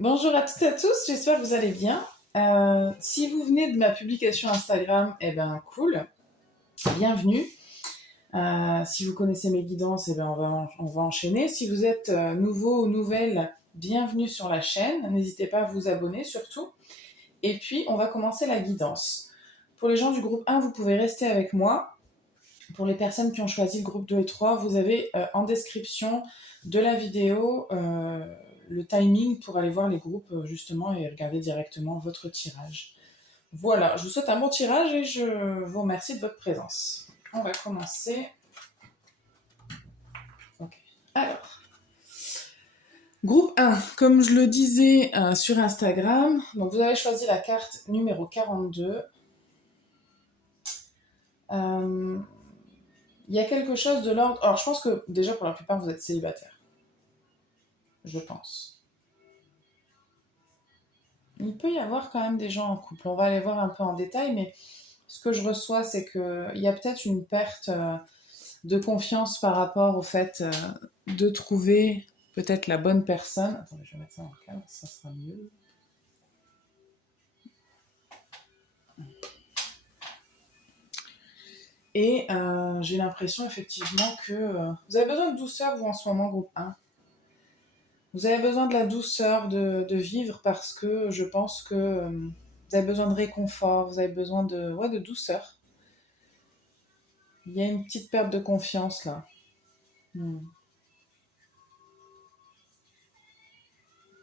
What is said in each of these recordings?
Bonjour à toutes et à tous, j'espère que vous allez bien. Si vous venez de ma publication Instagram, eh ben cool, bienvenue. Si vous connaissez mes guidances, eh ben on va enchaîner. Si vous êtes nouveau ou nouvelle, bienvenue sur la chaîne. N'hésitez pas à vous abonner surtout. Et puis, on va commencer la guidance. Pour les gens du groupe 1, vous pouvez rester avec moi. Pour les personnes qui ont choisi le groupe 2 et 3, vous avez en description de la vidéo le timing pour aller voir les groupes justement et regarder directement votre tirage. Voilà, je vous souhaite un bon tirage et je vous remercie de votre présence. On va commencer. Ok. Alors, groupe 1, comme je le disais sur Instagram, donc vous avez choisi la carte numéro 42. Il y a quelque chose de l'ordre... Alors, je pense que déjà, pour la plupart, vous êtes célibataire. Je pense. Il peut y avoir quand même des gens en couple. On va aller voir un peu en détail, mais ce que je reçois, c'est qu'il y a peut-être une perte de confiance par rapport au fait de trouver peut-être la bonne personne. Attendez, je vais mettre ça en cadre, ça sera mieux. Et j'ai l'impression effectivement que vous avez besoin de douceur, vous, en ce moment, groupe 1. Vous avez besoin de la douceur de vivre parce que je pense que vous avez besoin de réconfort, vous avez besoin de douceur. Il y a une petite perte de confiance là.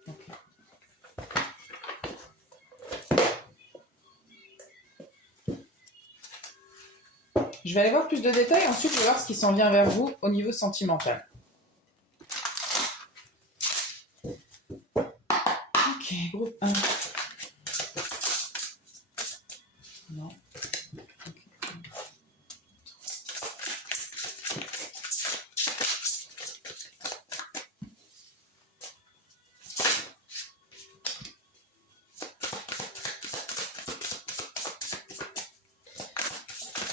Okay. Je vais aller voir plus de détails, ensuite je vais voir ce qui s'en vient vers vous au niveau sentimental. Ok, groupe 1. Non. Okay.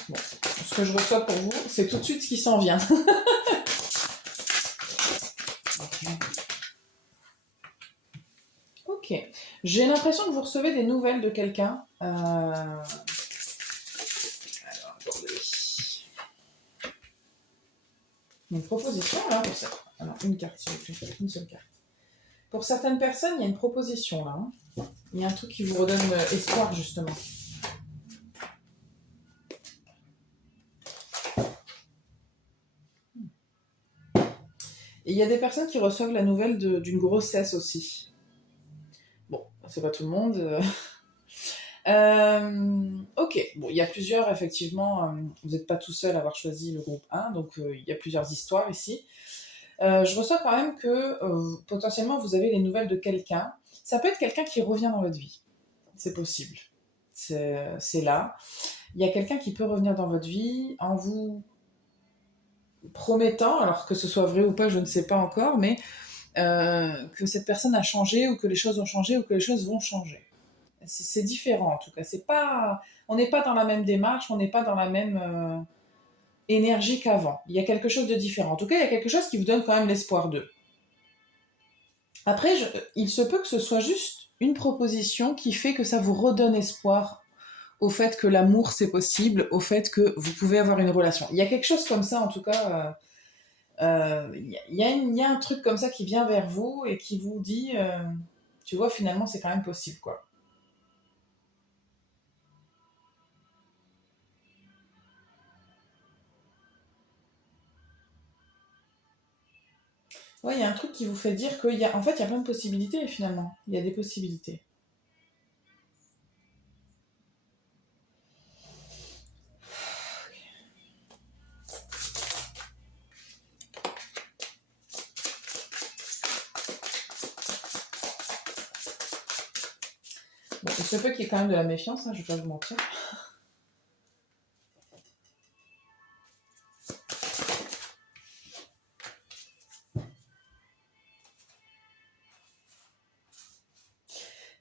Bon. Ce que je reçois pour vous, c'est tout de suite ce qui s'en vient. Ok. J'ai l'impression que vous recevez des nouvelles de quelqu'un. Alors, attendez. Une proposition là pour ça. Alors, une carte, s'il vous plaît. Une seule carte. Pour certaines personnes, il y a une proposition là. Il y a un truc qui vous redonne espoir, justement. Et il y a des personnes qui reçoivent la nouvelle d'une grossesse aussi. Bon, c'est pas tout le monde. Ok, bon, il y a plusieurs, effectivement, vous n'êtes pas tout seul à avoir choisi le groupe 1, donc il y a plusieurs histoires ici. Je reçois quand même que potentiellement vous avez les nouvelles de quelqu'un. Ça peut être quelqu'un qui revient dans votre vie, c'est possible. C'est là. Il y a quelqu'un qui peut revenir dans votre vie en vous promettant, alors que ce soit vrai ou pas, je ne sais pas encore, mais que cette personne a changé, ou que les choses ont changé, ou que les choses vont changer. C'est différent en tout cas. On n'est pas dans la même démarche, on n'est pas dans la même énergie qu'avant. Il y a quelque chose de différent. En tout cas, il y a quelque chose qui vous donne quand même l'espoir d'eux. Après, il se peut que ce soit juste une proposition qui fait que ça vous redonne espoir au fait que l'amour c'est possible, au fait que vous pouvez avoir une relation. Il y a quelque chose comme ça en tout cas. Il y a un truc comme ça qui vient vers vous et qui vous dit, tu vois, finalement c'est quand même possible, quoi. Ouais, il y a un truc qui vous fait dire en fait, il y a plein de possibilités finalement. Il y a des possibilités. Bon, il se peut qu'il y ait quand même de la méfiance, hein, je vais pas vous mentir.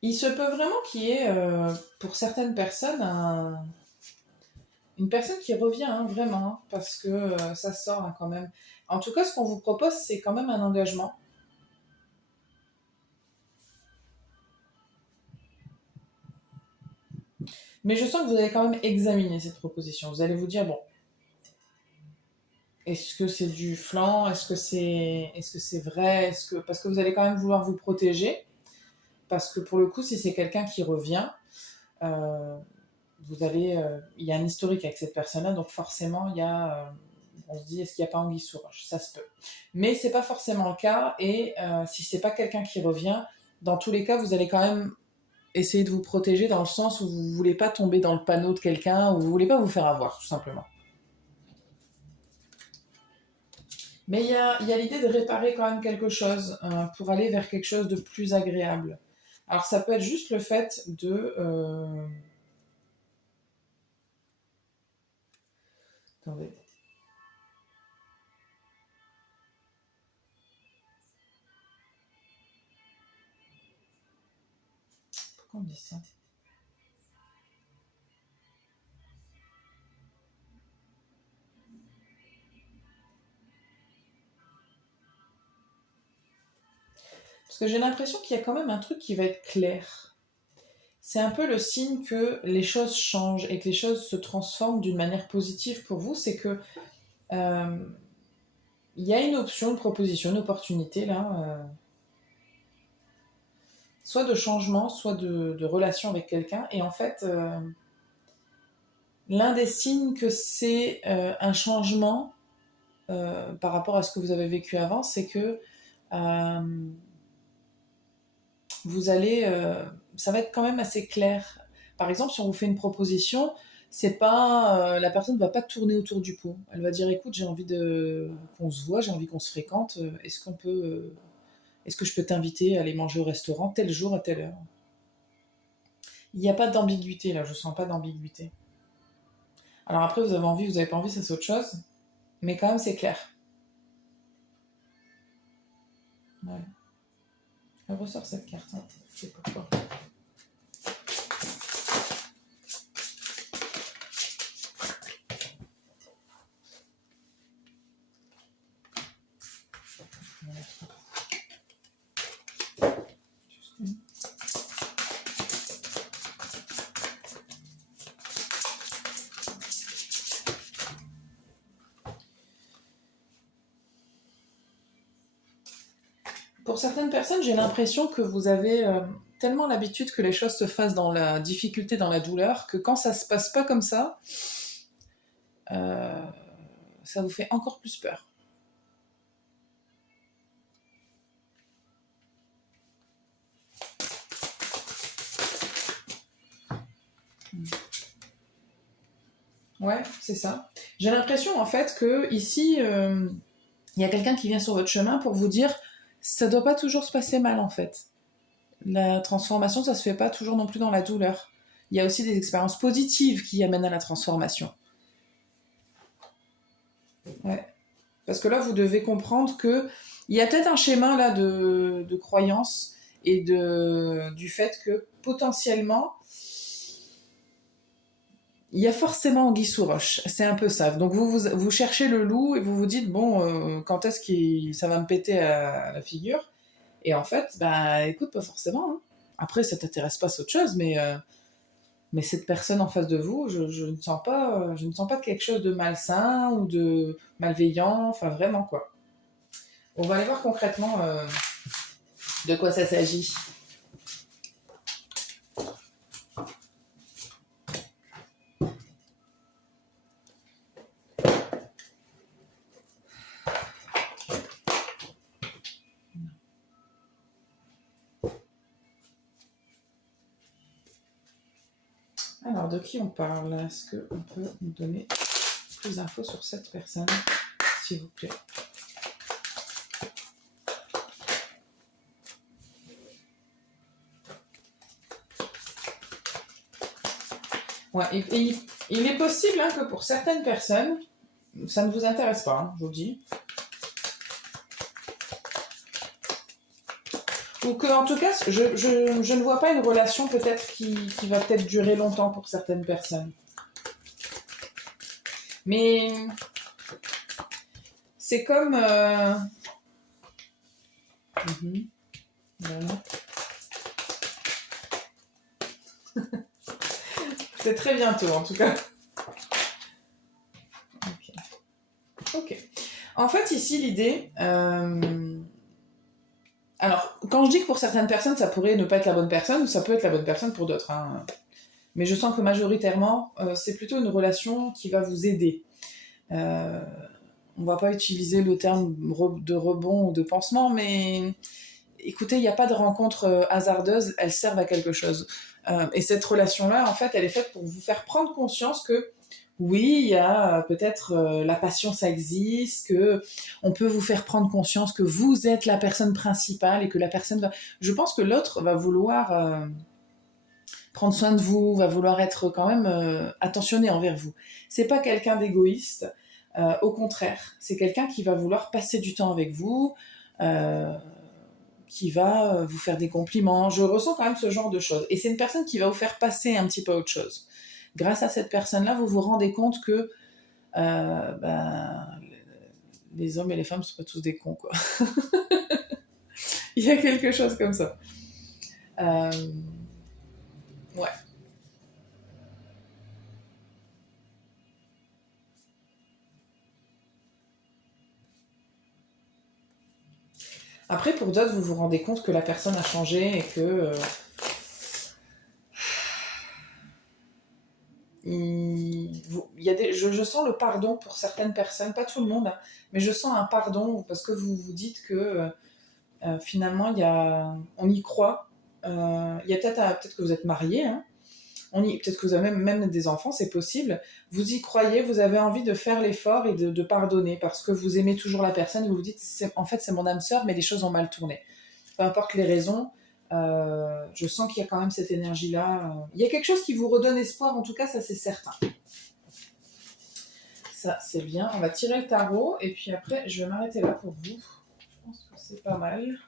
Il se peut vraiment qu'il y ait, pour certaines personnes, une personne qui revient, hein, vraiment, hein, parce que ça sort hein, quand même. En tout cas, ce qu'on vous propose, c'est quand même un engagement. Mais je sens que vous allez quand même examiner cette proposition. Vous allez vous dire, bon, est-ce que c'est du flan? Est-ce que c'est vrai? Parce que vous allez quand même vouloir vous protéger. Parce que pour le coup, si c'est quelqu'un qui revient, euh, il y a un historique avec cette personne-là, donc forcément, on se dit, est-ce qu'il n'y a pas anguille sous roche? Ça se peut. Mais c'est pas forcément le cas, et si c'est pas quelqu'un qui revient, dans tous les cas, vous allez quand même essayer de vous protéger dans le sens où vous voulez pas tomber dans le panneau de quelqu'un, ou vous voulez pas vous faire avoir, tout simplement. Mais il y a l'idée de réparer quand même quelque chose pour aller vers quelque chose de plus agréable. Alors ça peut être juste le fait de... Attendez. Pourquoi on dit ça? Parce que j'ai l'impression qu'il y a quand même un truc qui va être clair. C'est un peu le signe que les choses changent et que les choses se transforment d'une manière positive pour vous. C'est que euh, il y a une option, une proposition, une opportunité là, soit de changement, soit de relation avec quelqu'un. Et en fait, l'un des signes que c'est un changement par rapport à ce que vous avez vécu avant, c'est que euh, vous allez, ça va être quand même assez clair. Par exemple, si on vous fait une proposition, c'est pas, la personne ne va pas tourner autour du pot. Elle va dire, écoute, j'ai envie qu'on se voit, j'ai envie qu'on se fréquente. Est-ce que je peux t'inviter à aller manger au restaurant tel jour à telle heure? Il n'y a pas d'ambiguïté là, je sens pas d'ambiguïté. Alors après, vous avez envie, vous avez pas envie, ça c'est autre chose. Mais quand même, c'est clair. Ouais. Elle ressort cette carte, hein. C'est pourquoi. Pour certaines personnes, j'ai l'impression que vous avez tellement l'habitude que les choses se fassent dans la difficulté, dans la douleur, que quand ça se passe pas comme euh, ça vous fait encore plus peur. Ouais, c'est ça. J'ai l'impression en fait que ici, il y a quelqu'un qui vient sur votre chemin pour vous dire, ça doit pas toujours se passer mal en fait. La transformation, ça se fait pas toujours non plus dans la douleur. Il y a aussi des expériences positives qui amènent à la transformation. Ouais. Parce que là, vous devez comprendre que il y a peut-être un schéma là de croyance et du fait que potentiellement, il y a forcément anguille sous roche. C'est un peu ça. Donc vous cherchez le loup et vous vous dites, bon, quand est-ce que ça va me péter à la figure? Et en fait, bah écoute, pas forcément, hein. Après, ça t'intéresse pas, c'est autre chose, mais cette personne en face de vous, je ne sens pas quelque chose de malsain ou de malveillant, enfin vraiment quoi. On va aller voir concrètement de quoi ça s'agit. Alors, de qui on parle? Est-ce qu'on peut nous donner plus d'infos sur cette personne, s'il vous plaît? Ouais, il est possible hein, que pour certaines personnes, ça ne vous intéresse pas, hein, je vous le dis. Ou que, en tout cas, je ne vois pas une relation peut-être qui va peut-être durer longtemps pour certaines personnes. Mais c'est comme... Voilà. C'est très bientôt, en tout cas. Ok. En fait, ici, l'idée... Alors, quand je dis que pour certaines personnes, ça pourrait ne pas être la bonne personne, ça peut être la bonne personne pour d'autres. Hein. Mais je sens que majoritairement, c'est plutôt une relation qui va vous aider. On va pas utiliser le terme de rebond ou de pansement, mais écoutez, il n'y a pas de rencontre hasardeuse, elles servent à quelque chose. Et cette relation-là, en fait, elle est faite pour vous faire prendre conscience que oui, il y a peut-être la passion, ça existe, que on peut vous faire prendre conscience que vous êtes la personne principale et que la personne va... Je pense que l'autre va vouloir prendre soin de vous, va vouloir être quand même attentionné envers vous. C'est pas quelqu'un d'égoïste, au contraire, c'est quelqu'un qui va vouloir passer du temps avec vous, qui va vous faire des compliments. Je ressens quand même ce genre de choses. Et c'est une personne qui va vous faire passer un petit peu à autre chose. Grâce à cette personne-là, vous vous rendez compte que les hommes et les femmes ne sont pas tous des cons, quoi. Il y a quelque chose comme ça. Ouais. Après, pour d'autres, vous vous rendez compte que la personne a changé et que je sens le pardon pour certaines personnes, pas tout le monde, hein, mais je sens un pardon parce que vous vous dites que finalement, on y croit. Il y a peut-être que vous êtes mariés, hein, peut-être que vous avez même des enfants, c'est possible. Vous y croyez, vous avez envie de faire l'effort et de pardonner parce que vous aimez toujours la personne et vous vous dites, en fait, c'est mon âme sœur, mais les choses ont mal tourné. Peu importe les raisons, je sens qu'il y a quand même cette énergie-là. Il y a quelque chose qui vous redonne espoir, en tout cas, ça c'est certain. Ça, c'est bien. On va tirer le tarot et puis après, je vais m'arrêter là pour vous. Je pense que c'est pas mal.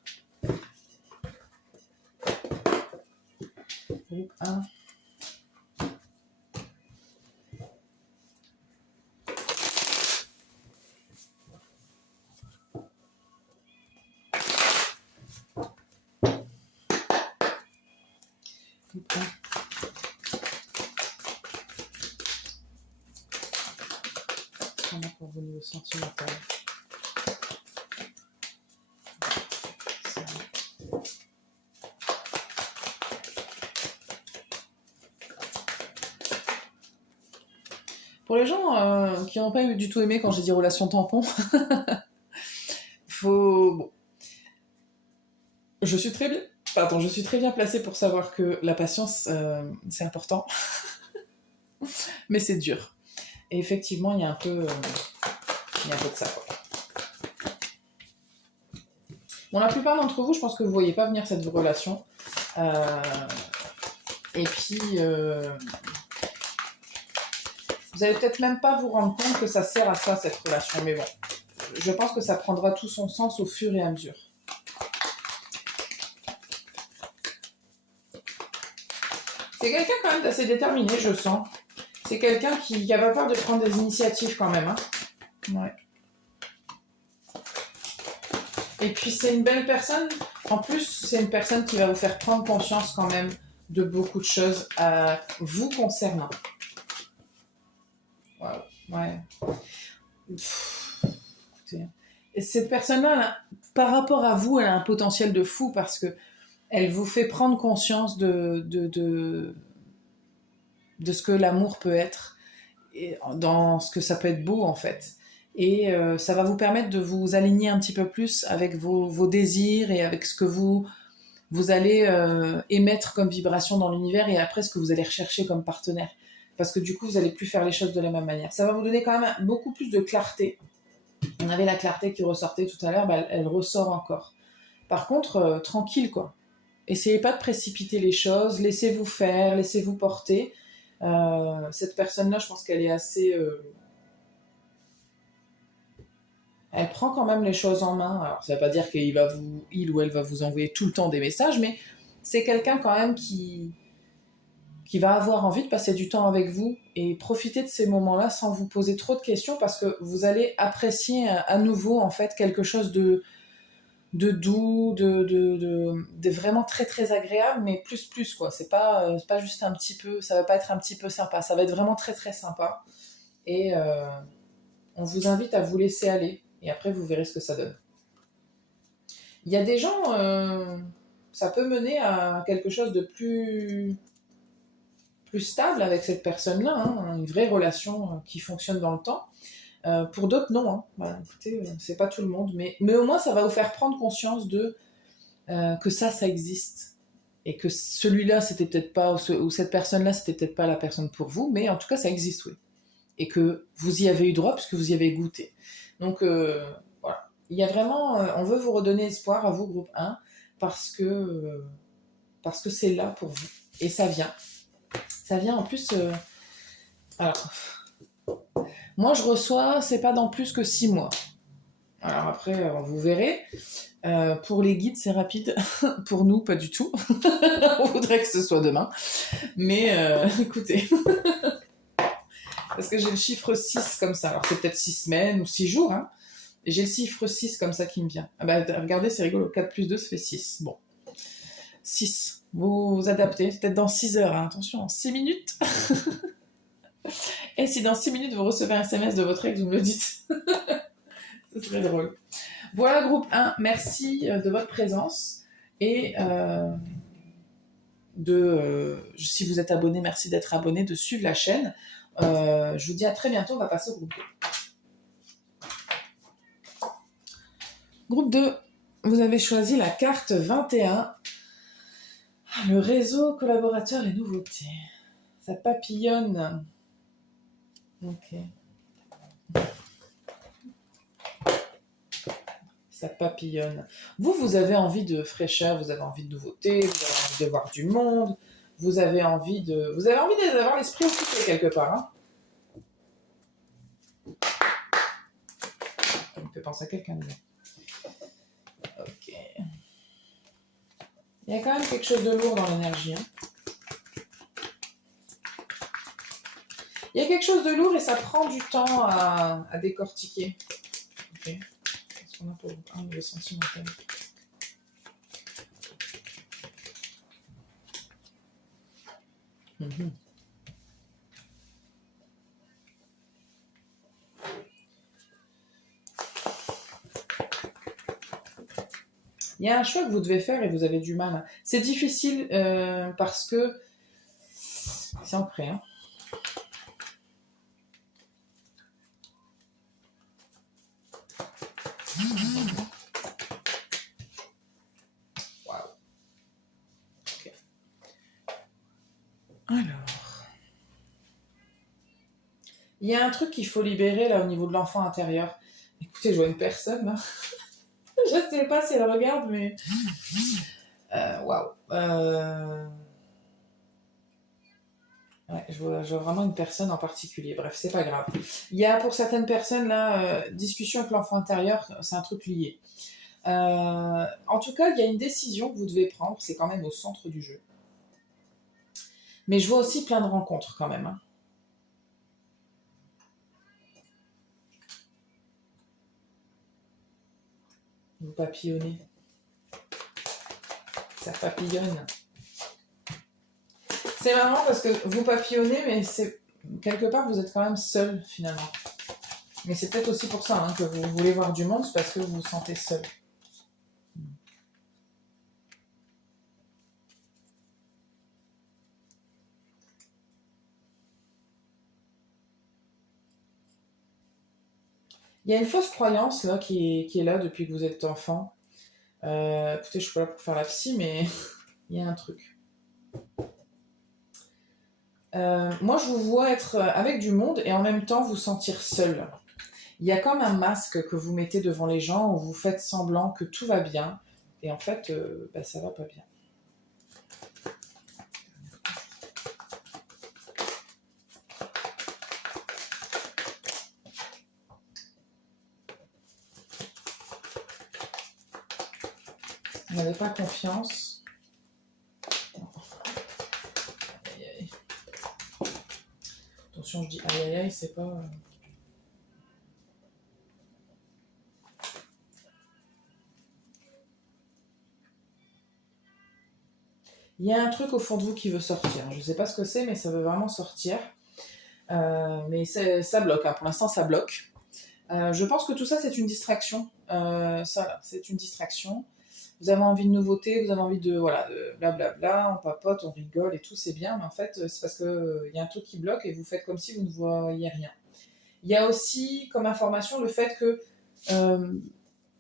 Groupe 1. Groupe 1. Comment pour vous niveau sentimental. Pour les gens qui n'ont pas du tout aimé quand j'ai dit relation tampon, bon. Je suis très bien placée pour savoir que la patience, c'est important, mais c'est dur. Et effectivement, il y a un peu de ça, quoi. Bon, la plupart d'entre vous, je pense que vous ne voyez pas venir cette relation. Et puis, vous n'allez peut-être même pas vous rendre compte que ça sert à ça, cette relation. Mais bon, je pense que ça prendra tout son sens au fur et à mesure. C'est quelqu'un quand même d'assez déterminé, je sens. C'est quelqu'un qui n'a pas peur de prendre des initiatives quand même. Hein. Ouais. Et puis c'est une belle personne. En plus, c'est une personne qui va vous faire prendre conscience quand même de beaucoup de choses vous concernant. Wow. Ouais. Écoutez. Et cette personne-là, par rapport à vous, elle a un potentiel de fou parce que elle vous fait prendre conscience de ce que l'amour peut être, et dans ce que ça peut être beau en fait. Et ça va vous permettre de vous aligner un petit peu plus avec vos désirs et avec ce que vous allez émettre comme vibration dans l'univers et après ce que vous allez rechercher comme partenaire. Parce que du coup, vous n'allez plus faire les choses de la même manière. Ça va vous donner quand même beaucoup plus de clarté. On avait la clarté qui ressortait tout à l'heure, elle ressort encore. Par contre, tranquille quoi. Essayez pas de précipiter les choses, laissez-vous faire, laissez-vous porter. Cette personne-là, je pense qu'elle est assez... Elle prend quand même les choses en main. Alors, ça ne veut pas dire qu'il ou elle va vous envoyer tout le temps des messages, mais c'est quelqu'un quand même qui va avoir envie de passer du temps avec vous et profiter de ces moments-là sans vous poser trop de questions parce que vous allez apprécier à nouveau en fait quelque chose de de doux, de vraiment très très agréable, mais plus quoi. C'est pas juste un petit peu, ça va pas être un petit peu sympa, ça va être vraiment très très sympa. Et on vous invite à vous laisser aller, et après vous verrez ce que ça donne. Il y a des gens, ça peut mener à quelque chose de plus stable avec cette personne-là, hein, une vraie relation qui fonctionne dans le temps. Pour d'autres, non. Hein. Bah, écoutez, c'est pas tout le monde, mais au moins ça va vous faire prendre conscience que ça existe. Et que celui-là, c'était peut-être pas, ou cette personne-là, c'était peut-être pas la personne pour vous, mais en tout cas, ça existe, oui. Et que vous y avez eu droit puisque vous y avez goûté. Donc, voilà. Il y a vraiment, on veut vous redonner espoir à vous, groupe 1, parce que c'est là pour vous. Et ça vient. Ça vient en plus. Alors, moi, je reçois, c'est pas dans plus que 6 mois. Alors après, vous verrez. Pour les guides, c'est rapide. Pour nous, pas du tout. On voudrait que ce soit demain. Mais écoutez, parce que j'ai le chiffre 6 comme ça. Alors c'est peut-être 6 semaines ou 6 jours. Hein. Et j'ai le chiffre 6 comme ça qui me vient. Ah bah, regardez, c'est rigolo. 4 plus 2, ça fait 6. Bon. 6. Vous vous adaptez. Peut-être dans 6 heures. Hein. Attention, 6 minutes. Et si dans 6 minutes, vous recevez un SMS de votre ex, vous me le dites. Ce serait drôle. Voilà, groupe 1. Merci de votre présence. Et si vous êtes abonné, merci d'être abonné, de suivre la chaîne. Je vous dis à très bientôt. On va passer au groupe 2. Groupe 2, vous avez choisi la carte 21. Le réseau collaborateur, les nouveautés. Ça papillonne. Ok. Ça papillonne. Vous avez envie de fraîcheur, vous avez envie de nouveautés, vous avez envie de voir du monde, vous avez envie d'avoir l'esprit occupé quelque part. Hein. Ça me fait penser à quelqu'un de Ok. Il y a quand même quelque chose de lourd dans l'énergie. Hein. Il y a quelque chose de lourd et ça prend du temps à décortiquer. Ok. Qu'est-ce qu'on a pour un niveau sentimental? Mm-hmm. Il y a un choix que vous devez faire et vous avez du mal. C'est difficile parce que c'est ancré. Hein. Waouh. Okay. Alors. Il y a un truc qu'il faut libérer là au niveau de l'enfant intérieur. Écoutez, je vois une personne. Hein. Je ne sais pas si elle regarde, mais. Waouh. Ouais, je vois vraiment une personne en particulier. Bref, c'est pas grave. Il y a pour certaines personnes là, discussion avec l'enfant intérieur, c'est un truc lié. En tout cas, il y a une décision que vous devez prendre, c'est quand même au centre du jeu. Mais je vois aussi plein de rencontres quand même. Hein. Vous papillonnez. Ça papillonne. C'est marrant parce que vous papillonnez, mais c'est quelque part vous êtes quand même seul finalement. Mais c'est peut-être aussi pour ça hein, que vous voulez voir du monde, c'est parce que vous vous sentez seul. Il y a une fausse croyance là qui est là depuis que vous êtes enfant. Écoutez, je suis pas là pour faire la psy, mais il y a un truc. Moi, je vous vois être avec du monde et en même temps vous sentir seul. Il y a comme un masque que vous mettez devant les gens où vous faites semblant que tout va bien et en fait, ça va pas bien. Vous n'avez pas confiance. Aïe, aïe. Attention, je dis aïe aïe aïe, c'est pas. Il y a un truc au fond de vous qui veut sortir. Je ne sais pas ce que c'est, mais ça veut vraiment sortir. Mais ça bloque, hein. Pour l'instant, ça bloque. Je pense que tout ça, c'est une distraction. Ça, là, c'est une distraction. Vous avez envie de nouveautés, vous avez envie de, voilà, de blablabla, on papote, on rigole et tout, c'est bien, mais en fait, c'est parce qu'il y a un truc qui bloque et vous faites comme si vous ne voyiez rien. Il y a aussi comme information le fait que euh,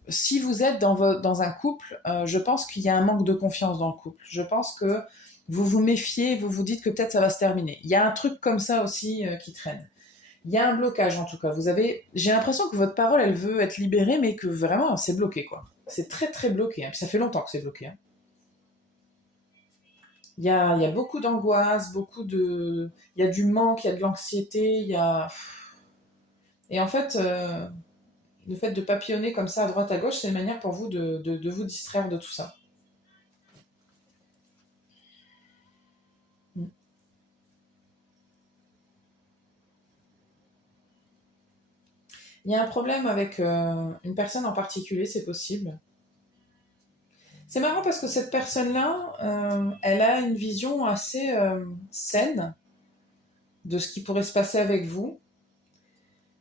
si vous êtes dans un couple, je pense qu'il y a un manque de confiance dans le couple. Je pense que vous vous méfiez, vous vous dites que peut-être ça va se terminer. Il y a un truc comme ça aussi qui traîne. Il y a un blocage en tout cas. J'ai l'impression que votre parole, elle veut être libérée, mais que vraiment, c'est bloqué quoi. C'est très très bloqué. Hein. Puis ça fait longtemps que c'est bloqué. Hein. Il y a beaucoup d'angoisse, il y a du manque, il y a de l'anxiété, il y a... Et en fait, le fait de papillonner comme ça à droite à gauche, c'est une manière pour vous de vous distraire de tout ça. Mm. Il y a un problème avec une personne en particulier, c'est possible. C'est marrant parce que cette personne-là, elle a une vision assez saine de ce qui pourrait se passer avec vous.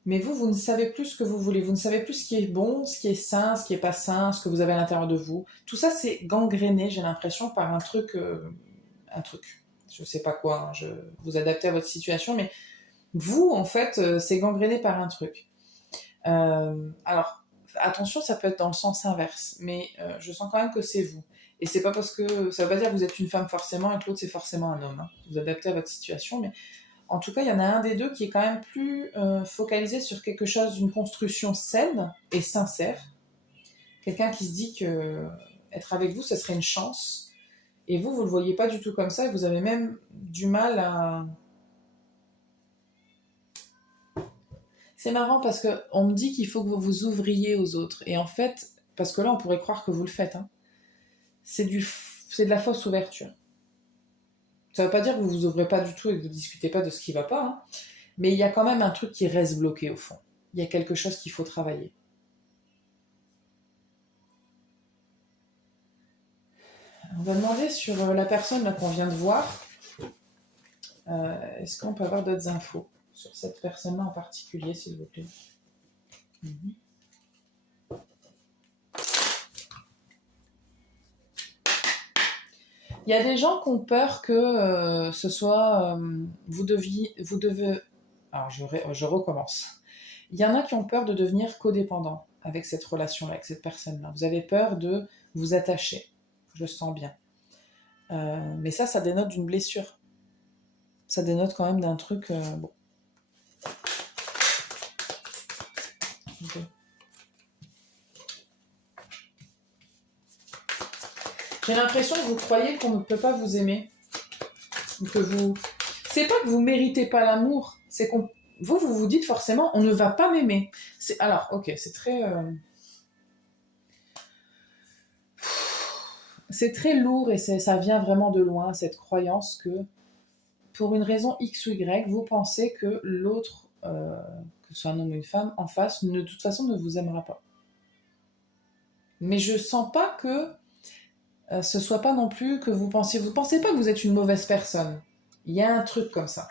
Mais vous ne savez plus ce que vous voulez. Vous ne savez plus ce qui est bon, ce qui est sain, ce qui est pas sain, ce que vous avez à l'intérieur de vous. Tout ça, c'est gangréné, j'ai l'impression, par un truc. Un truc. Je sais pas quoi, hein, vous adaptez à votre situation, mais vous, en fait, c'est gangréné par un truc. Alors, attention, ça peut être dans le sens inverse, mais je sens quand même que c'est vous. Et c'est pas parce que. Ça veut pas dire que vous êtes une femme forcément et que l'autre c'est forcément un homme. Hein. Vous adaptez à votre situation, mais en tout cas, il y en a un des deux qui est quand même plus focalisé sur quelque chose, d'une construction saine et sincère. Quelqu'un qui se dit que être avec vous, ce serait une chance. Et vous le voyez pas du tout comme ça. Et vous avez même du mal à... C'est marrant parce qu'on me dit qu'il faut que vous vous ouvriez aux autres. Et en fait, parce que là, on pourrait croire que vous le faites. Hein, c'est de la fausse ouverture. Ça ne veut pas dire que vous vous ouvrez pas du tout et que vous discutez pas de ce qui va pas. Hein, mais il y a quand même un truc qui reste bloqué au fond. Il y a quelque chose qu'il faut travailler. On va demander sur la personne là, qu'on vient de voir, est-ce qu'on peut avoir d'autres infos sur cette personne-là en particulier, s'il vous plaît. Mhm. Il y a des gens qui ont peur que ce soit vous devez. Alors je recommence. Il y en a qui ont peur de devenir codépendant avec cette relation-là, avec cette personne-là. Vous avez peur de vous attacher. Je sens bien. Mais ça dénote d'une blessure. Ça dénote quand même d'un truc. Bon. Okay. J'ai l'impression que vous croyez qu'on ne peut pas vous aimer. Que vous... C'est pas que vous méritez pas l'amour, c'est qu'on... vous dites forcément, on ne va pas m'aimer. Alors, ok, c'est très... C'est très lourd et ça vient vraiment de loin, cette croyance que, pour une raison X ou Y, vous pensez que l'autre, que ce soit un homme ou une femme, en face, de toute façon ne vous aimera pas. Mais je sens pas que ce soit pas non plus que vous pensez pas que vous êtes une mauvaise personne. Il y a un truc comme ça.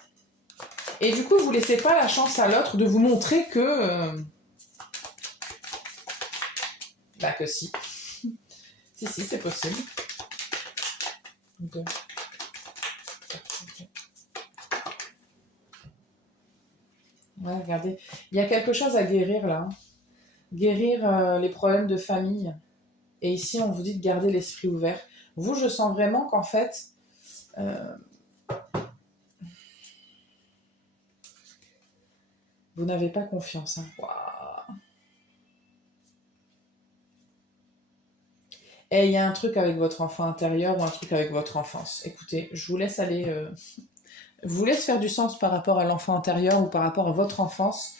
Et du coup, vous laissez pas la chance à l'autre de vous montrer que... que si. Si, c'est possible. Okay. Ouais, regardez. Il y a quelque chose à guérir là. Guérir les problèmes de famille. Et ici, on vous dit de garder l'esprit ouvert. Vous, je sens vraiment qu'en fait... vous n'avez pas confiance. Hein. Wow. Et il y a un truc avec votre enfant intérieur ou un truc avec votre enfance. Écoutez, je vous laisse aller... je vous laisse faire du sens par rapport à l'enfant intérieur ou par rapport à votre enfance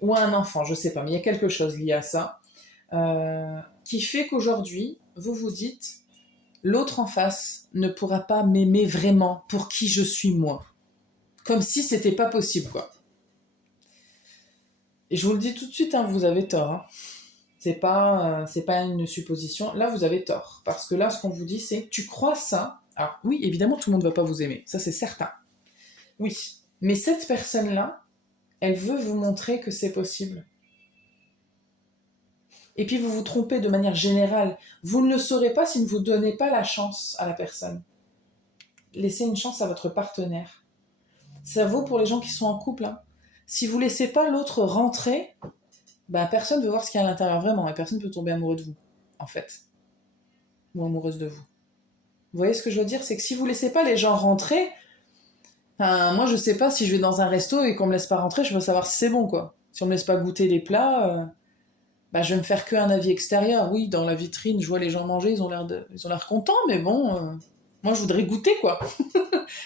ou à un enfant, je sais pas, mais il y a quelque chose lié à ça qui fait qu'aujourd'hui, vous vous dites l'autre en face ne pourra pas m'aimer vraiment pour qui je suis moi. Comme si c'était pas possible, quoi. Et je vous le dis tout de suite, hein, vous avez tort. Hein. C'est pas une supposition. Là, vous avez tort. Parce que là, ce qu'on vous dit, c'est tu crois ça, Alors oui, évidemment, tout le monde ne va pas vous aimer, ça c'est certain. Oui, mais cette personne-là, elle veut vous montrer que c'est possible. Et puis vous vous trompez de manière générale. Vous ne le saurez pas si vous ne vous donnez pas la chance à la personne. Laissez une chance à votre partenaire. Ça vaut pour les gens qui sont en couple. Hein. Si vous ne laissez pas l'autre rentrer, ben personne ne veut voir ce qu'il y a à l'intérieur vraiment et personne ne peut tomber amoureux de vous, en fait. Ou amoureuse de vous. Vous voyez ce que je veux dire? C'est que si vous ne laissez pas les gens rentrer, moi je sais pas si je vais dans un resto et qu'on me laisse pas rentrer, je veux savoir si c'est bon quoi. Si on me laisse pas goûter les plats, je vais me faire qu'un avis extérieur. Oui, dans la vitrine, je vois les gens manger, ils ont l'air contents, mais bon, moi je voudrais goûter quoi.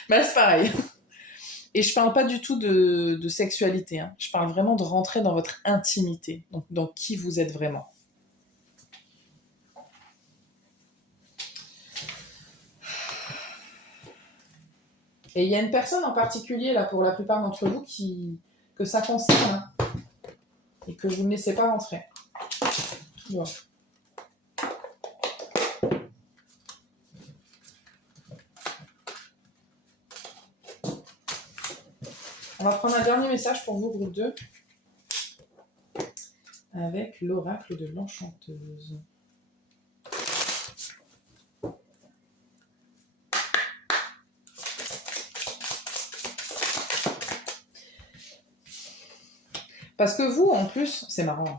Là c'est pareil. Et je parle pas du tout de sexualité, hein. Je parle vraiment de rentrer dans votre intimité, donc dans qui vous êtes vraiment. Et il y a une personne en particulier, là, pour la plupart d'entre vous, que ça concerne, hein, et que vous ne laissez pas rentrer. Voilà. On va prendre un dernier message pour vous, groupe 2, avec l'oracle de l'enchanteuse. Parce que vous, en plus, c'est marrant,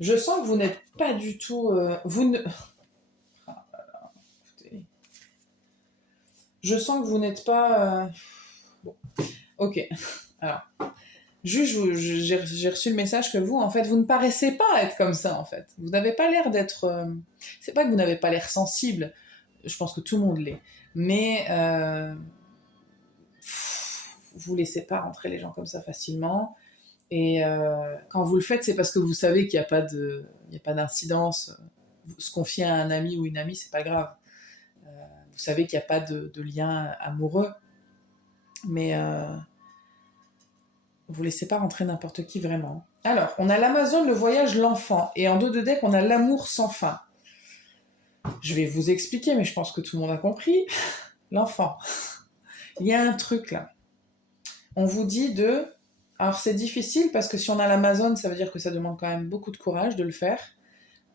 je sens que vous n'êtes pas du tout... Je sens que vous n'êtes pas... Bon. Ok, alors... Juste, j'ai reçu le message que vous, en fait, vous ne paraissez pas être comme ça, en fait. Vous n'avez pas l'air d'être... C'est pas que vous n'avez pas l'air sensible, je pense que tout le monde l'est, mais vous laissez pas rentrer les gens comme ça facilement, et quand vous le faites, c'est parce que vous savez qu'il n'y a pas d'incidence. Se confier à un ami ou une amie, c'est pas grave. Vous savez qu'il n'y a pas de lien amoureux, mais... vous laissez pas rentrer n'importe qui vraiment. Alors, on a l'Amazone, le voyage, l'enfant. Et en dos de deck, on a l'amour sans fin. Je vais vous expliquer, mais je pense que tout le monde a compris. L'enfant. Il y a un truc là. On vous dit de... Alors c'est difficile parce que si on a l'Amazone, ça veut dire que ça demande quand même beaucoup de courage de le faire.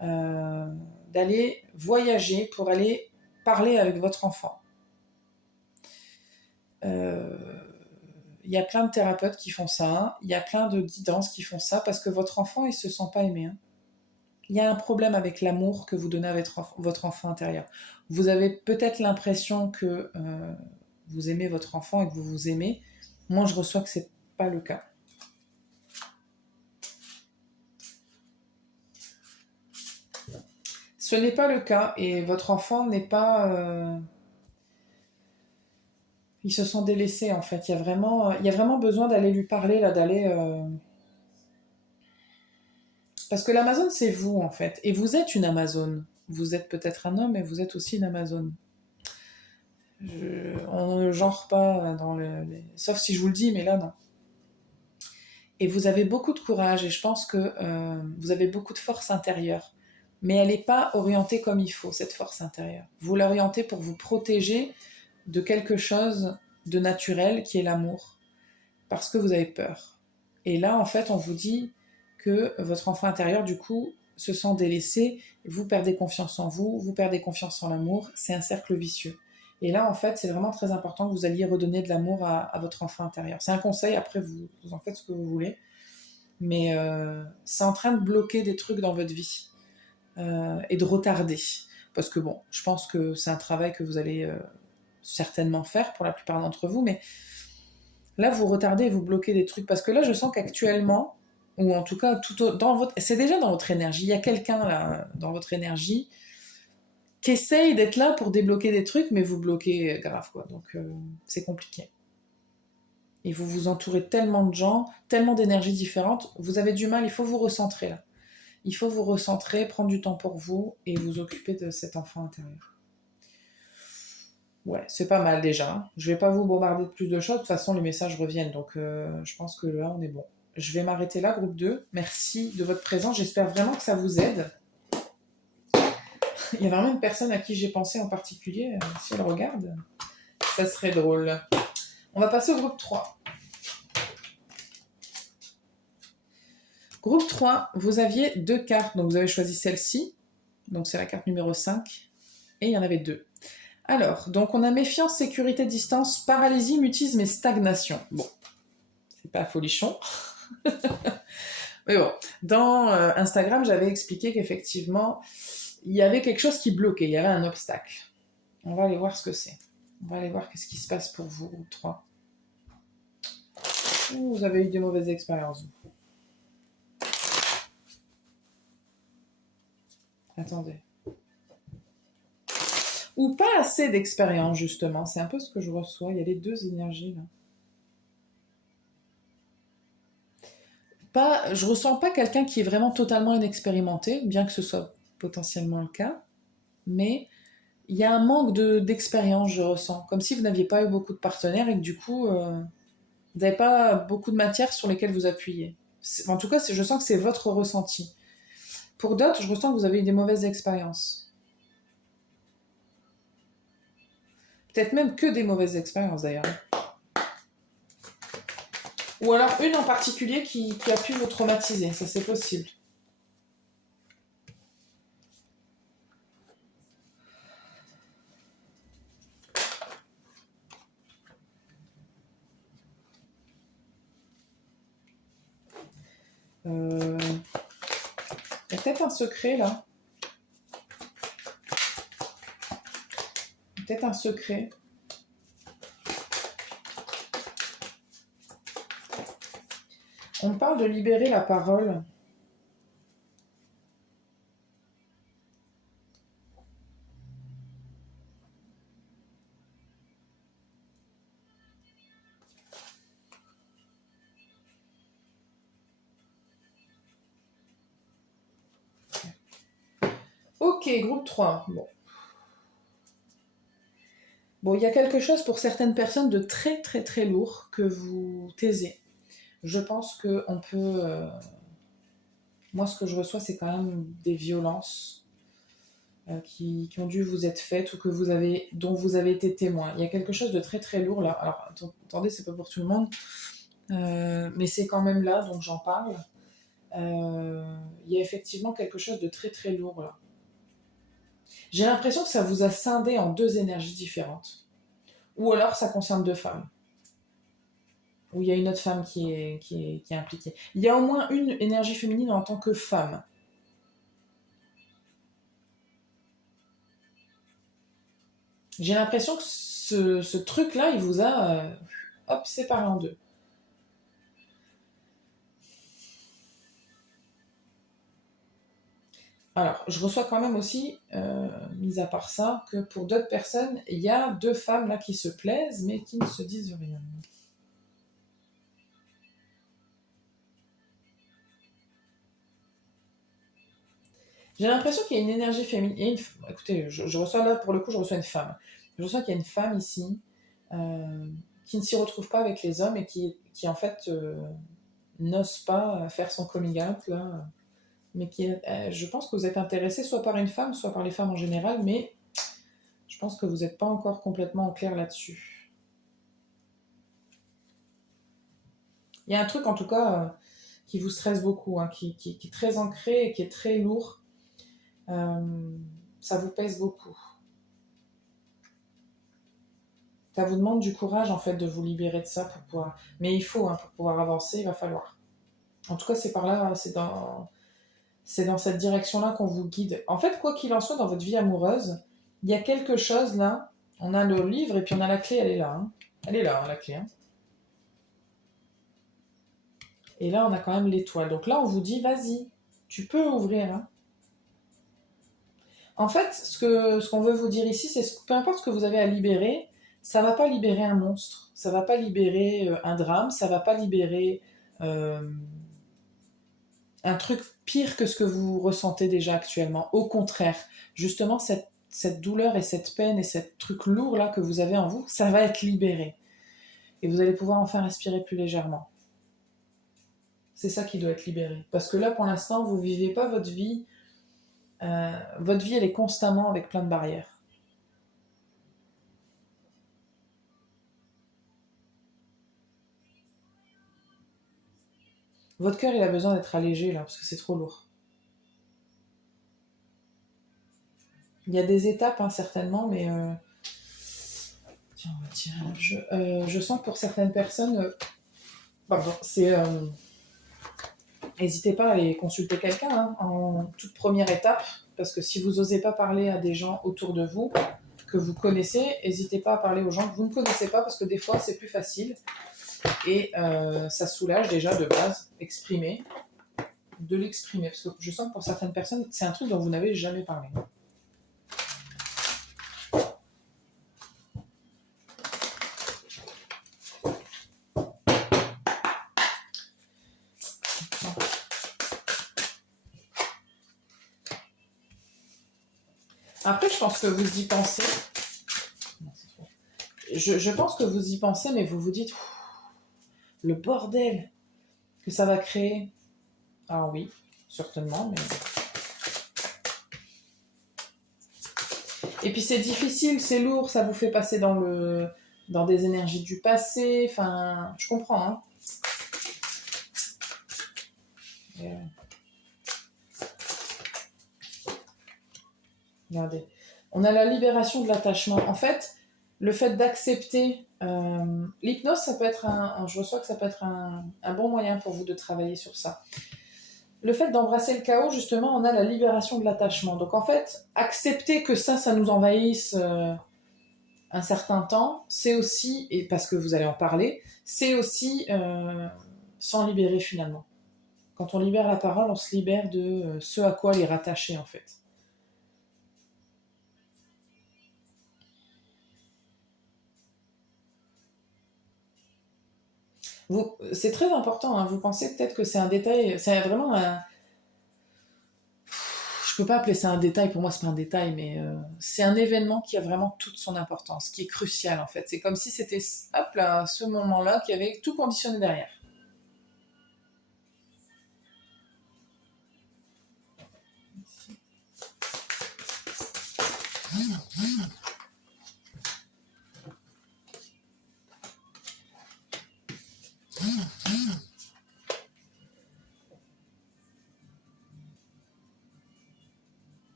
D'aller voyager pour aller parler avec votre enfant. Il y a plein de thérapeutes qui font ça, il y a plein de guidances qui font ça, parce que votre enfant, il se sent pas aimé. Hein. Il y a un problème avec l'amour que vous donnez à votre enfant intérieur. Vous avez peut-être l'impression que vous aimez votre enfant et que vous vous aimez. Moi, je reçois que c'est pas le cas. Ce n'est pas le cas, et votre enfant n'est pas... Ils se sont délaissés en fait. Il y a vraiment besoin d'aller lui parler, là, d'aller... Parce que l'Amazone, c'est vous en fait. Et vous êtes une Amazone. Vous êtes peut-être un homme, mais vous êtes aussi une Amazone. On ne genre pas dans sauf si je vous le dis, mais là, non. Et vous avez beaucoup de courage, et je pense que vous avez beaucoup de force intérieure. Mais elle n'est pas orientée comme il faut, cette force intérieure. Vous l'orientez pour vous protéger de quelque chose de naturel qui est l'amour, parce que vous avez peur. Et là, en fait, on vous dit que votre enfant intérieur, du coup, se sent délaissé, vous perdez confiance en vous, vous perdez confiance en l'amour, c'est un cercle vicieux. Et là, en fait, c'est vraiment très important que vous alliez redonner de l'amour à votre enfant intérieur. C'est un conseil, après, vous en faites ce que vous voulez, mais c'est en train de bloquer des trucs dans votre vie, et de retarder. Parce que bon, je pense que c'est un travail que vous allez certainement faire pour la plupart d'entre vous, mais là, vous retardez et vous bloquez des trucs. Parce que là, je sens qu'actuellement, ou en tout cas, c'est déjà dans votre énergie. Il y a quelqu'un là, dans votre énergie, qui essaye d'être là pour débloquer des trucs, mais vous bloquez grave, quoi. Donc, c'est compliqué. Et vous vous entourez de tellement de gens, tellement d'énergies différentes, vous avez du mal, il faut vous recentrer là. Il faut vous recentrer, prendre du temps pour vous et vous occuper de cet enfant intérieur. Ouais, c'est pas mal déjà. Je vais pas vous bombarder de plus de choses. De toute façon, les messages reviennent. Donc, je pense que là, on est bon. Je vais m'arrêter là, groupe 2. Merci de votre présence. J'espère vraiment que ça vous aide. Il y a vraiment une personne à qui j'ai pensé en particulier. Si elle regarde, ça serait drôle. On va passer au groupe 3. Groupe 3, vous aviez 2 cartes. Donc vous avez choisi celle-ci. Donc c'est la carte numéro 5. Et il y en avait 2. Alors, donc on a méfiance, sécurité, distance, paralysie, mutisme et stagnation. Bon, c'est pas folichon. Mais bon, dans Instagram, j'avais expliqué qu'effectivement, il y avait quelque chose qui bloquait, il y avait un obstacle. On va aller voir ce que c'est. On va aller voir qu'est-ce qui se passe pour vous, groupe 3. Vous avez eu des mauvaises expériences, vous. Attendez. Ou pas assez d'expérience, justement. C'est un peu ce que je reçois. Il y a les 2 énergies, là. Je ressens pas quelqu'un qui est vraiment totalement inexpérimenté, bien que ce soit potentiellement le cas. Mais il y a un manque d'expérience, je ressens. Comme si vous n'aviez pas eu beaucoup de partenaires et que du coup, vous n'avez pas beaucoup de matières sur lesquelles vous appuyez. En tout cas, je sens que c'est votre ressenti. Pour d'autres, je ressens que vous avez eu des mauvaises expériences. Peut-être même que des mauvaises expériences d'ailleurs. Ou alors une en particulier qui a pu vous traumatiser, ça c'est possible. Il y a peut-être un secret là. Peut-être un secret. On parle de libérer la parole. Ok, groupe 3. Bon, il y a quelque chose pour certaines personnes de très très très lourd que vous taisez. Je pense qu'on peut... Moi, ce que je reçois, c'est quand même des violences qui ont dû vous être faites ou dont vous avez été témoin. Il y a quelque chose de très très lourd là. Alors, attendez, c'est pas pour tout le monde, mais c'est quand même là, donc j'en parle. Il y a effectivement quelque chose de très très lourd là. J'ai l'impression que ça vous a scindé en 2 énergies différentes. Ou alors ça concerne 2 femmes. Ou il y a une autre femme qui est impliquée. Il y a au moins une énergie féminine en tant que femme. J'ai l'impression que ce truc-là, il vous a séparé en 2. Alors, je reçois quand même aussi, mis à part ça, que pour d'autres personnes, il y a 2 femmes là qui se plaisent, mais qui ne se disent rien. J'ai l'impression qu'il y a une énergie féminine. Écoutez, je reçois là, pour le coup, je reçois une femme. Je reçois qu'il y a une femme ici qui ne s'y retrouve pas avec les hommes et qui en fait, n'ose pas faire son coming out, là. Mais je pense que vous êtes intéressé soit par une femme, soit par les femmes en général, mais je pense que vous n'êtes pas encore complètement en clair là-dessus. Il y a un truc, en tout cas, qui vous stresse beaucoup, hein, qui est très ancré et qui est très lourd. Ça vous pèse beaucoup. Ça vous demande du courage, en fait, de vous libérer de ça pour pouvoir... Mais il faut, hein, pour pouvoir avancer, il va falloir. En tout cas, c'est par là, c'est dans cette direction-là qu'on vous guide. En fait, quoi qu'il en soit, dans votre vie amoureuse, il y a quelque chose, là. On a le livre et puis on a la clé, elle est là. Hein. Elle est là, hein, la clé. Hein. Et là, on a quand même l'étoile. Donc là, on vous dit, vas-y, tu peux ouvrir. Hein. En fait, ce qu'on veut vous dire ici, c'est que peu importe ce que vous avez à libérer, ça va pas libérer un monstre, ça va pas libérer un drame, ça va pas libérer euh, un truc pire que ce que vous ressentez déjà actuellement. Au contraire, justement, cette douleur et cette peine et ce truc lourd là que vous avez en vous, ça va être libéré. Et vous allez pouvoir enfin respirer plus légèrement. C'est ça qui doit être libéré. Parce que là, pour l'instant, vous vivez pas votre vie Votre vie, elle est constamment avec plein de barrières. Votre cœur, il a besoin d'être allégé là, parce que c'est trop lourd. Il y a des étapes, hein, certainement, mais tiens, je sens que pour certaines personnes, pardon, c'est n'hésitez pas à aller consulter quelqu'un, hein, en toute première étape, parce que si vous n'osez pas parler à des gens autour de vous que vous connaissez, n'hésitez pas à parler aux gens que vous ne connaissez pas, parce que des fois c'est plus facile et ça soulage déjà de base, de l'exprimer, parce que je sens que pour certaines personnes, c'est un truc dont vous n'avez jamais parlé. Après, je pense que vous y pensez. Je pense que vous y pensez, mais vous vous dites le bordel que ça va créer. Ah oui, certainement, mais. Et puis c'est difficile, c'est lourd, ça vous fait passer dans des énergies du passé. Enfin, je comprends. Hein. Et, regardez, on a la libération de l'attachement. En fait, le fait d'accepter l'hypnose, ça peut être je reçois que ça peut être un bon moyen pour vous de travailler sur ça. Le fait d'embrasser le chaos, justement, on a la libération de l'attachement. Donc en fait, accepter que ça nous envahisse un certain temps, c'est aussi, et parce que vous allez en parler, c'est aussi s'en libérer finalement. Quand on libère la parole, on se libère de ce à quoi elle est rattachée en fait. C'est très important, hein. Vous pensez peut-être que c'est un détail, c'est vraiment un. Je peux pas appeler ça un détail, pour moi c'est pas un détail, mais c'est un événement qui a vraiment toute son importance, qui est crucial en fait. C'est comme si c'était, hop là, ce moment-là, qui avait tout conditionné derrière.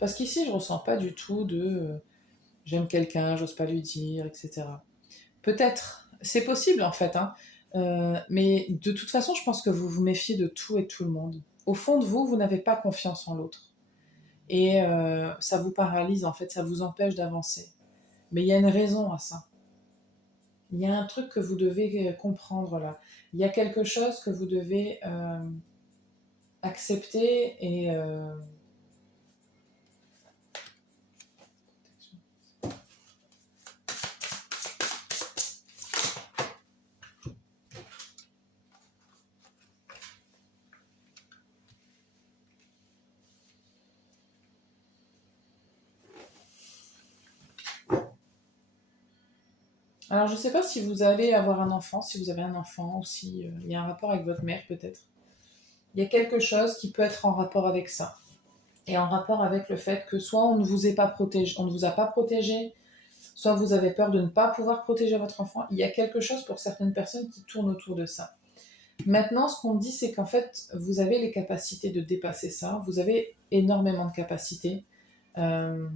Parce qu'ici je ressens pas du tout de j'aime quelqu'un, j'ose pas lui dire, etc. Peut-être, c'est possible en fait, hein. Mais de toute façon, je pense que vous vous méfiez de tout et de tout le monde. Au fond de vous, vous n'avez pas confiance en l'autre. Et ça vous paralyse en fait, ça vous empêche d'avancer. Mais il y a une raison à ça. Il y a un truc que vous devez comprendre là. Il y a quelque chose que vous devez accepter et alors, je ne sais pas si vous allez avoir un enfant, si vous avez un enfant, ou si il y a un rapport avec votre mère peut-être. Il y a quelque chose qui peut être en rapport avec ça. Et en rapport avec le fait que soit on ne vous est pas protégé, on ne vous a pas protégé, soit vous avez peur de ne pas pouvoir protéger votre enfant. Il y a quelque chose pour certaines personnes qui tourne autour de ça. Maintenant, ce qu'on dit, c'est qu'en fait, vous avez les capacités de dépasser ça. Vous avez énormément de capacités, euh,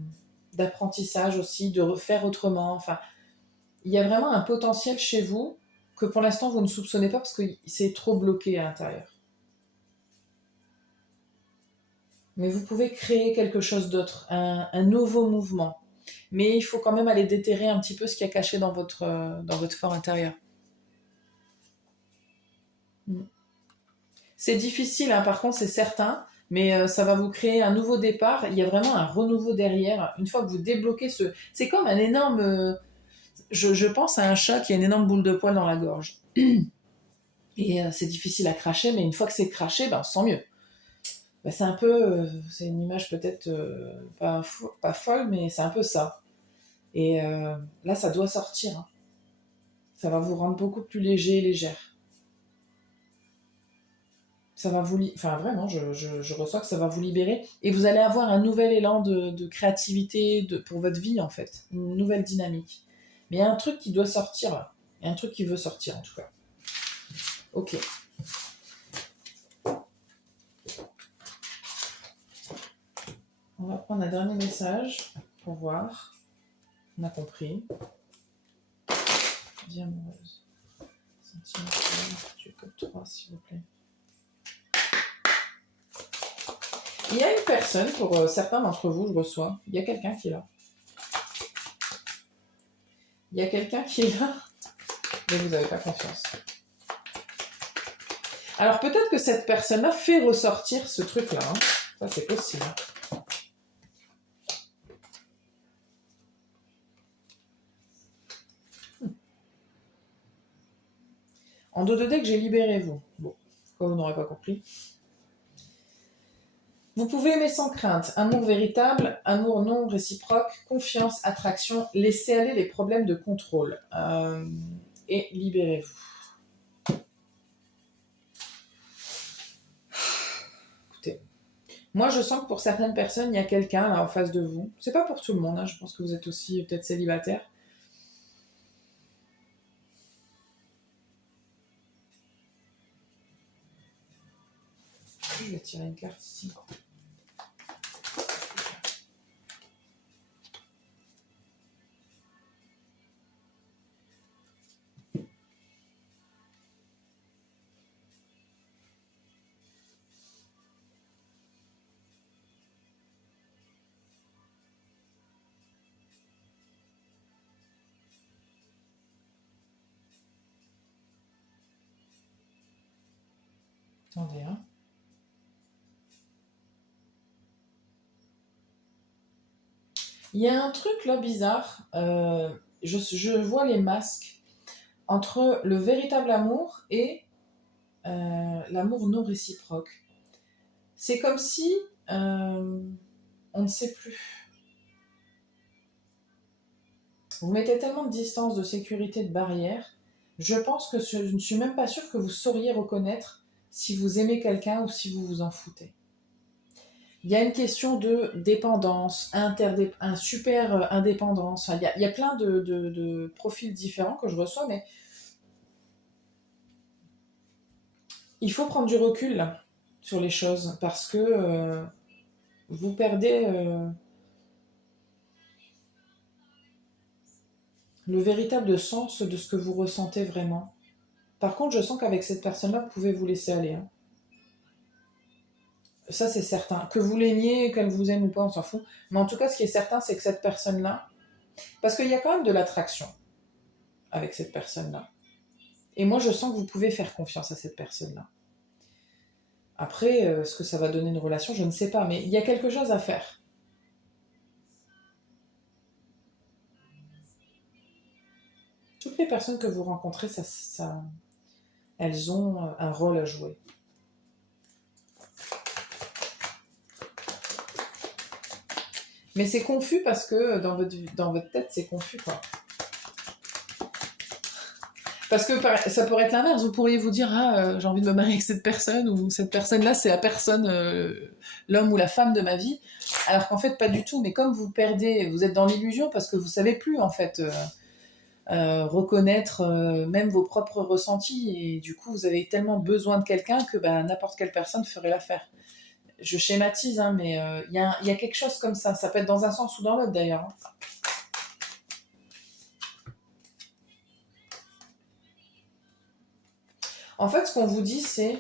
d'apprentissage aussi, de refaire autrement. Enfin, il y a vraiment un potentiel chez vous que pour l'instant vous ne soupçonnez pas parce que c'est trop bloqué à l'intérieur. Mais vous pouvez créer quelque chose d'autre, un nouveau mouvement. Mais il faut quand même aller déterrer un petit peu ce qu'il y a caché dans votre fort intérieur. Mm. C'est difficile, hein, par contre, c'est certain, mais ça va vous créer un nouveau départ. Il y a vraiment un renouveau derrière. Une fois que vous débloquez ce. C'est comme un énorme. Je pense à un chat qui a une énorme boule de poil dans la gorge. Et c'est difficile à cracher, mais une fois que c'est craché, ben, on se sent mieux. Ben, c'est un peu. C'est une image peut-être pas folle, mais c'est un peu ça. Et là, ça doit sortir. Hein. Ça va vous rendre beaucoup plus léger et légère. Ça va vous... Enfin, vraiment, je ressens que ça va vous libérer. Et vous allez avoir un nouvel élan de créativité pour votre vie, en fait. Une nouvelle dynamique. Mais il y a un truc qui doit sortir, là. Il y a un truc qui veut sortir, en tout cas. Ok. On va prendre un dernier message pour voir. On a compris. Vie amoureuse. Sentiment, tu code 3, s'il vous plaît. Il y a une personne, pour certains d'entre vous, je reçois. Il y a quelqu'un qui est là. Il y a quelqu'un qui est là, mais vous n'avez pas confiance. Alors peut-être que cette personne-là fait ressortir ce truc-là. Hein. Ça, c'est possible. En dos de deck, j'ai libérez-vous. Bon, pourquoi vous n'aurez pas compris? Vous pouvez aimer sans crainte, amour véritable, amour non réciproque, confiance, attraction, laissez aller les problèmes de contrôle. Et libérez-vous. Écoutez, moi je sens que pour certaines personnes, il y a quelqu'un là en face de vous. C'est pas pour tout le monde, hein, je pense que vous êtes aussi peut-être célibataire. Je vais tirer une carte ici. Attendez, hein. Il y a un truc là bizarre. Je vois les masques entre le véritable amour et l'amour non réciproque. C'est comme si on ne sait plus. Vous mettez tellement de distance, de sécurité, de barrière. Je pense que je ne suis même pas sûre que vous sauriez reconnaître si vous aimez quelqu'un ou si vous vous en foutez. Il y a une question de dépendance, un super indépendance. Enfin, il y a plein de profils différents que je reçois, mais il faut prendre du recul là, sur les choses parce que vous perdez le véritable sens de ce que vous ressentez vraiment. Par contre, je sens qu'avec cette personne-là, vous pouvez vous laisser aller. Hein. Ça, c'est certain. Que vous l'aimiez, qu'elle vous aime ou pas, on s'en fout. Mais en tout cas, ce qui est certain, c'est que cette personne-là... Parce qu'il y a quand même de l'attraction avec cette personne-là. Et moi, je sens que vous pouvez faire confiance à cette personne-là. Après, est-ce que ça va donner une relation? Je ne sais pas. Mais il y a quelque chose à faire. Toutes les personnes que vous rencontrez, elles ont un rôle à jouer. Mais c'est confus parce que dans votre tête, c'est confus, quoi. Parce que ça pourrait être l'inverse. Vous pourriez vous dire, j'ai envie de me marier avec cette personne, ou cette personne-là, c'est la personne, l'homme ou la femme de ma vie. Alors qu'en fait, pas du tout. Mais comme vous perdez, vous êtes dans l'illusion parce que vous savez plus, en fait, reconnaître même vos propres ressentis. Et du coup, vous avez tellement besoin de quelqu'un que n'importe quelle personne ferait l'affaire. Je schématise, hein, mais il y a quelque chose comme ça. Ça peut être dans un sens ou dans l'autre, d'ailleurs. Hein. En fait, ce qu'on vous dit, c'est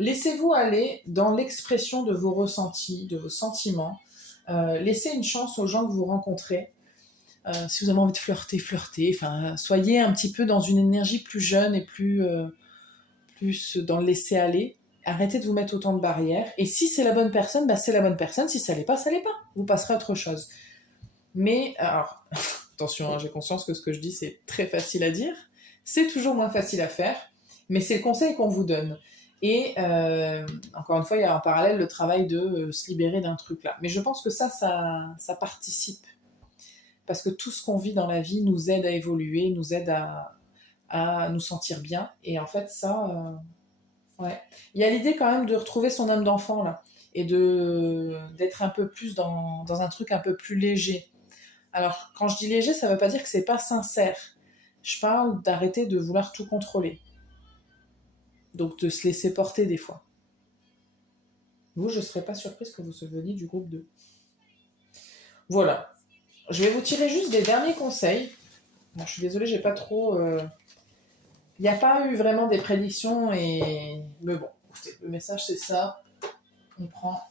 laissez-vous aller dans l'expression de vos ressentis, de vos sentiments. Laissez une chance aux gens que vous rencontrez. Si vous avez envie de flirter. Enfin, soyez un petit peu dans une énergie plus jeune et plus dans le laisser aller. Arrêtez de vous mettre autant de barrières. Et si c'est la bonne personne, c'est la bonne personne. Si ça l'est pas, ça l'est pas. Vous passerez à autre chose. Mais, alors, attention, hein, j'ai conscience que ce que je dis, c'est très facile à dire. C'est toujours moins facile à faire. Mais c'est le conseil qu'on vous donne. Et encore une fois, il y a en parallèle le travail de se libérer d'un truc là. Mais je pense que ça participe. parce que tout ce qu'on vit dans la vie nous aide à évoluer, nous aide à nous sentir bien. Et en fait, ça, ouais. Il y a l'idée quand même de retrouver son âme d'enfant, là, et d'être un peu plus dans un truc un peu plus léger. Alors, quand je dis léger, ça veut pas dire que c'est pas sincère. Je parle d'arrêter de vouloir tout contrôler. Donc, de se laisser porter des fois. Vous, je serais pas surprise que vous veniez du groupe 2. Voilà. Je vais vous tirer juste des derniers conseils. Bon, je suis désolée, j'ai pas trop... Il n'y a pas eu vraiment des prédictions, mais bon, écoutez, le message c'est ça. On prend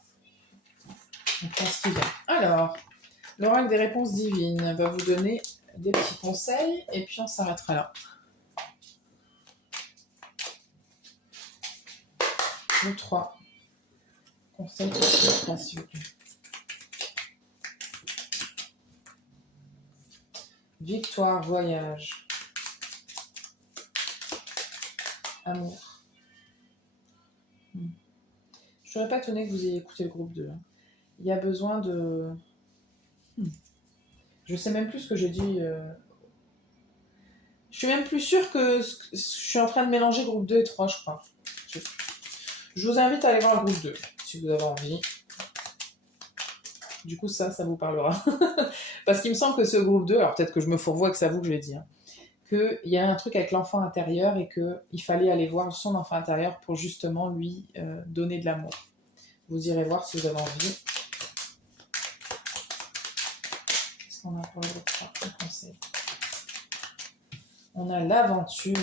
ce qui vient. Alors, l'oracle des réponses divines va vous donner des petits conseils et puis on s'arrêtera là. Le 3. Conseil s'il vous plaît. Victoire, voyage. Amour. Je ne serais pas étonnée que vous ayez écouté le groupe 2. Il y a besoin de... Je sais même plus ce que j'ai dit. Je suis même plus sûre que je suis en train de mélanger groupe 2 et 3, je crois. Je vous invite à aller voir le groupe 2, si vous avez envie. Du coup, ça vous parlera. Parce qu'il me semble que ce groupe 2, alors peut-être que je me fourvoie que c'est à vous que je vais dire, qu'il y a un truc avec l'enfant intérieur et qu'il fallait aller voir son enfant intérieur pour justement lui donner de l'amour. Vous irez voir si vous avez envie. Qu'est-ce qu'on a pour le groupe 3 comme conseil? On a l'aventure.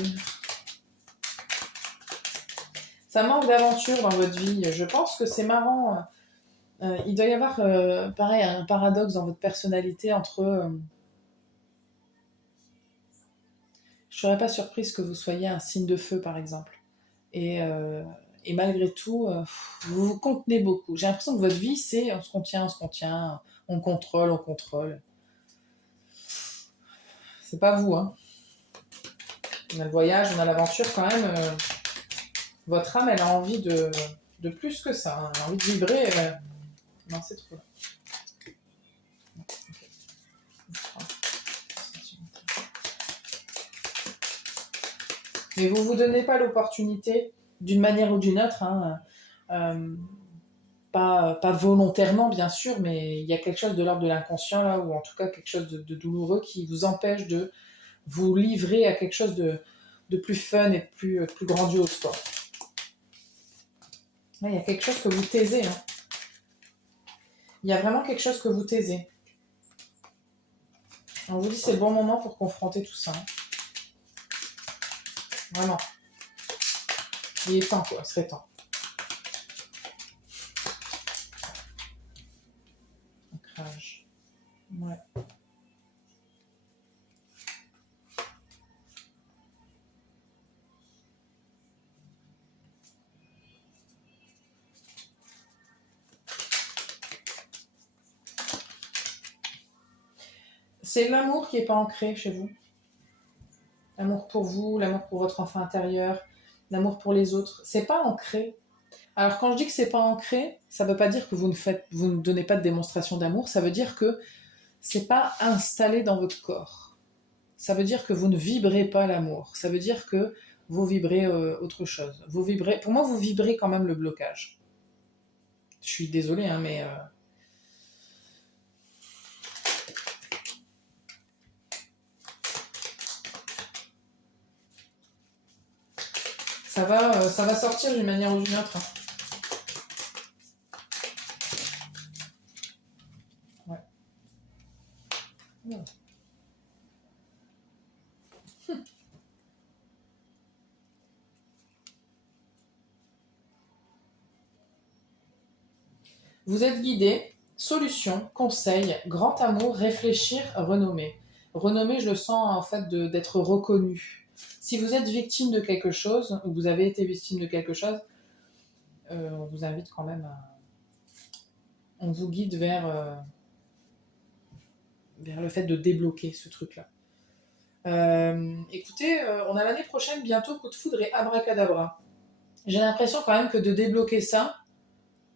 Ça manque d'aventure dans votre vie. Je pense que c'est marrant. Il doit y avoir, pareil, un paradoxe dans votre personnalité entre... je ne serais pas surprise que vous soyez un signe de feu, par exemple. Et malgré tout, vous vous contenez beaucoup. J'ai l'impression que votre vie, c'est on se contient, on contrôle. C'est pas vous, hein. On a le voyage, on a l'aventure quand même. Votre âme, elle a envie de plus que ça. Hein. Elle a envie de vibrer. Non, c'est trop. Mais vous vous donnez pas l'opportunité, d'une manière ou d'une autre, hein, pas volontairement bien sûr, mais il y a quelque chose de l'ordre de l'inconscient là, ou en tout cas quelque chose de douloureux qui vous empêche de vous livrer à quelque chose de plus fun et de plus grandiose, quoi. Là, il y a quelque chose que vous taisez. Hein. Il y a vraiment quelque chose que vous taisez. On vous dit c'est le bon moment pour confronter tout ça. Hein. Vraiment. Il est temps, quoi. Il serait temps. Ancrage. Ouais. C'est l'amour qui n'est pas ancré chez vous. L'amour pour vous, l'amour pour votre enfant intérieur, l'amour pour les autres. C'est pas ancré. Alors quand je dis que c'est pas ancré, ça veut pas dire que vous ne donnez pas de démonstration d'amour, ça veut dire que c'est pas installé dans votre corps. Ça veut dire que vous ne vibrez pas l'amour. Ça veut dire que vous vibrez autre chose. Pour moi, vous vibrez quand même le blocage. Je suis désolée, hein, mais... ça va sortir d'une manière ou d'une autre. Hein. Ouais. Ouais. Vous êtes guidé, solution, conseil, grand amour, réfléchir, renommer. Renommer, je le sens en fait d'être reconnu. Si vous êtes victime de quelque chose, ou vous avez été victime de quelque chose, on vous invite quand même à... On vous guide vers le fait de débloquer ce truc-là. Écoutez, on a l'année prochaine bientôt Coup de foudre et Abracadabra. J'ai l'impression quand même que de débloquer ça,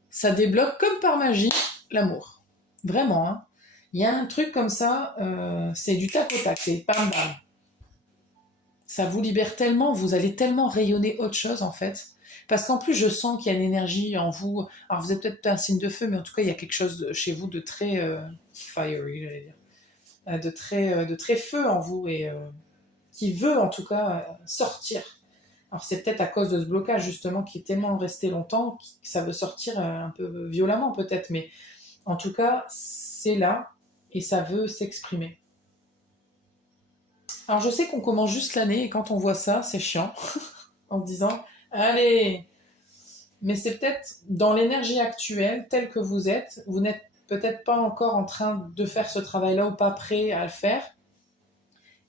ça débloque comme par magie l'amour. Vraiment, hein. Il y a un truc comme ça, c'est du tac au tac, c'est bam bam. Ça vous libère tellement, vous allez tellement rayonner autre chose en fait. Parce qu'en plus, je sens qu'il y a une énergie en vous. Alors, vous êtes peut-être pas un signe de feu, mais en tout cas, il y a quelque chose chez vous de très fiery, j'allais dire. De très feu en vous et qui veut en tout cas sortir. Alors, c'est peut-être à cause de ce blocage justement qui est tellement resté longtemps que ça veut sortir un peu violemment peut-être, mais en tout cas, c'est là et ça veut s'exprimer. Alors, je sais qu'on commence juste l'année et quand on voit ça, c'est chiant en se disant allez, mais c'est peut-être dans l'énergie actuelle, telle que vous n'êtes peut-être pas encore en train de faire ce travail-là ou pas prêt à le faire.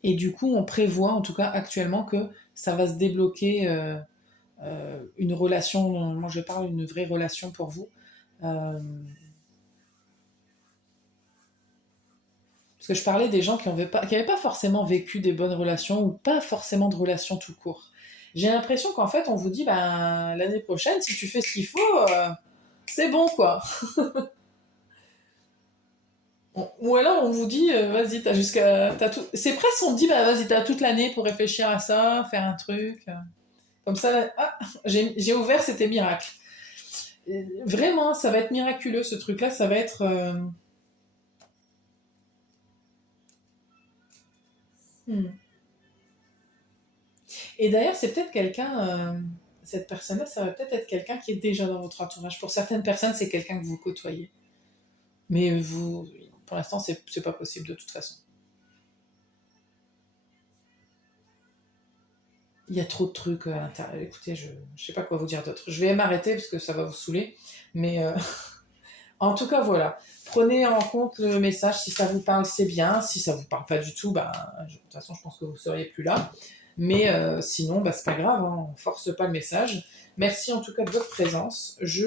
Et du coup, on prévoit, en tout cas actuellement, que ça va se débloquer une relation, moi je parle d'une vraie relation pour vous. Parce que je parlais des gens qui n'avaient pas forcément vécu des bonnes relations ou pas forcément de relations tout court. J'ai l'impression qu'en fait, on vous dit, ben, l'année prochaine, si tu fais ce qu'il faut, c'est bon, quoi. Ou alors, on vous dit, vas-y, t'as tout... C'est presque, on dit, bah, vas-y, t'as toute l'année pour réfléchir à ça, faire un truc. Comme ça, ah, j'ai ouvert, c'était miracle. Vraiment, ça va être miraculeux, ce truc-là, ça va être... Hmm. Et d'ailleurs, c'est peut-être quelqu'un, cette personne-là, ça va peut-être être quelqu'un qui est déjà dans votre entourage. Pour certaines personnes, c'est quelqu'un que vous côtoyez. Mais vous, pour l'instant, c'est pas possible de toute façon. Il y a trop de trucs à l'intérieur. Écoutez, je sais pas quoi vous dire d'autre. Je vais m'arrêter parce que ça va vous saouler. Mais en tout cas, voilà. Prenez en compte le message. Si ça vous parle, c'est bien. Si ça vous parle pas du tout, bah, de toute façon, je pense que vous seriez plus là. Mais sinon, bah, c'est pas grave, hein, on force pas le message. Merci en tout cas de votre présence. Je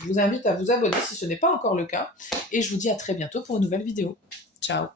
vous invite à vous abonner si ce n'est pas encore le cas. Et je vous dis à très bientôt pour une nouvelle vidéo. Ciao.